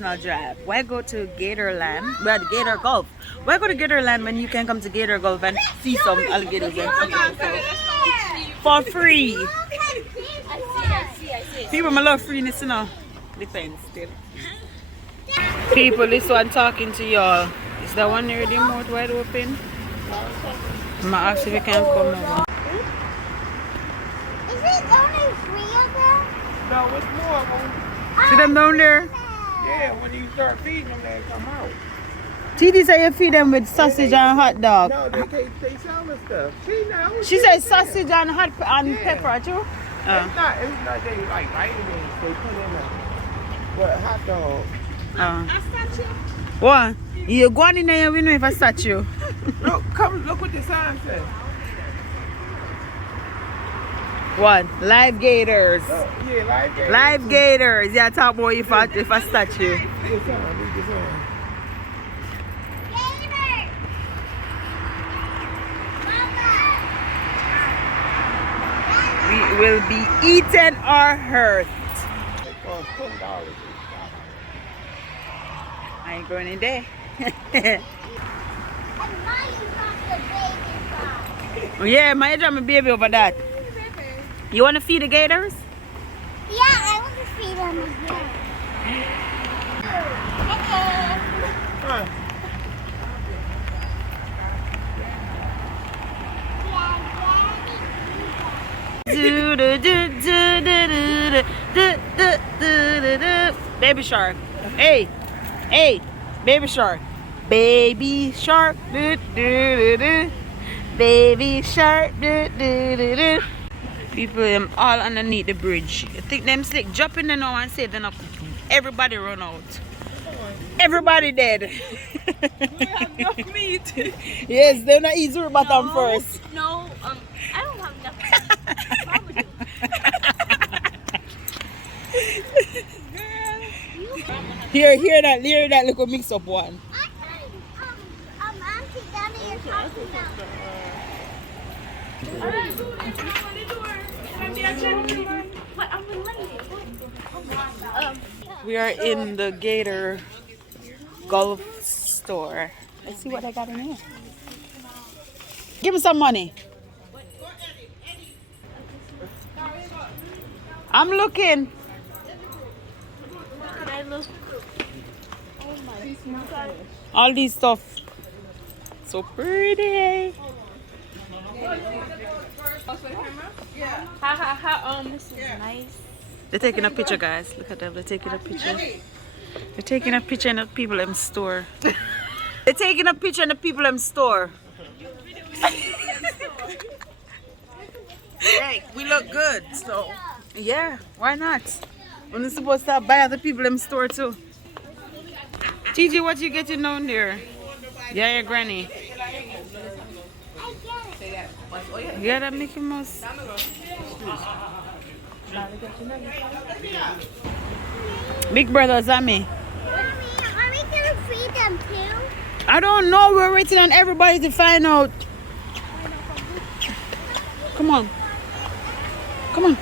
recreational drive. Why go to Gatorland? Well, Gator Gulf. Why go to Gatorland when you can come to Gator Gulf and see some alligators and for free? I see. People, I love freeness, you know. Depends still. People, this one talking to y'all. Is that one near the mouth wide open? I'm gonna ask if you can come over. Is it only 3 of them? No, it's more of them. See them down there? Yeah, when you start feeding them, they come out. TD say you feed them with sausage and hot dog. No, they sell the stuff. She said sausage and hot and pepper too. It's not they like vitamins they put in them. But hot dog. What? You go on in there, we know if I statue. Look, come look what the sign says. What? Live gators. Look, yeah, live gators. Live gators. Yeah, talk about if I statue. Read the sign. We will be eaten or hurt. It costs $10. I ain't going in there. Yeah, my age, I'm a baby over that. You want to feed the gators? Yeah, I want to feed them as well. Baby shark. Hey, baby shark. Baby shark. Baby shark. People all underneath the bridge. I think them slick jump in there now and say then everybody run out. Everybody dead. We have no meat. Yes, they're not easy with bottom first. No, I don't have enough. Hear that little mix up one. Auntie Danny is talking now. We are in the Gator Golf store. Let's see what I got in here. Give me some money. I'm looking. All these stuff. So pretty. This is nice. They're taking a picture, guys. Look at them. They're taking a picture. They're taking a picture in the people in store. They're taking a picture in the people in store. Hey, we look good, so yeah, why not? We're not supposed to buy other people in store too. TG, what you getting down there? Yeah, your granny. Yeah, that Mickey Mouse. Big brother Zami. Mommy, are we going to feed them too? I don't know. We're waiting on everybody to find out. Come on. Come on.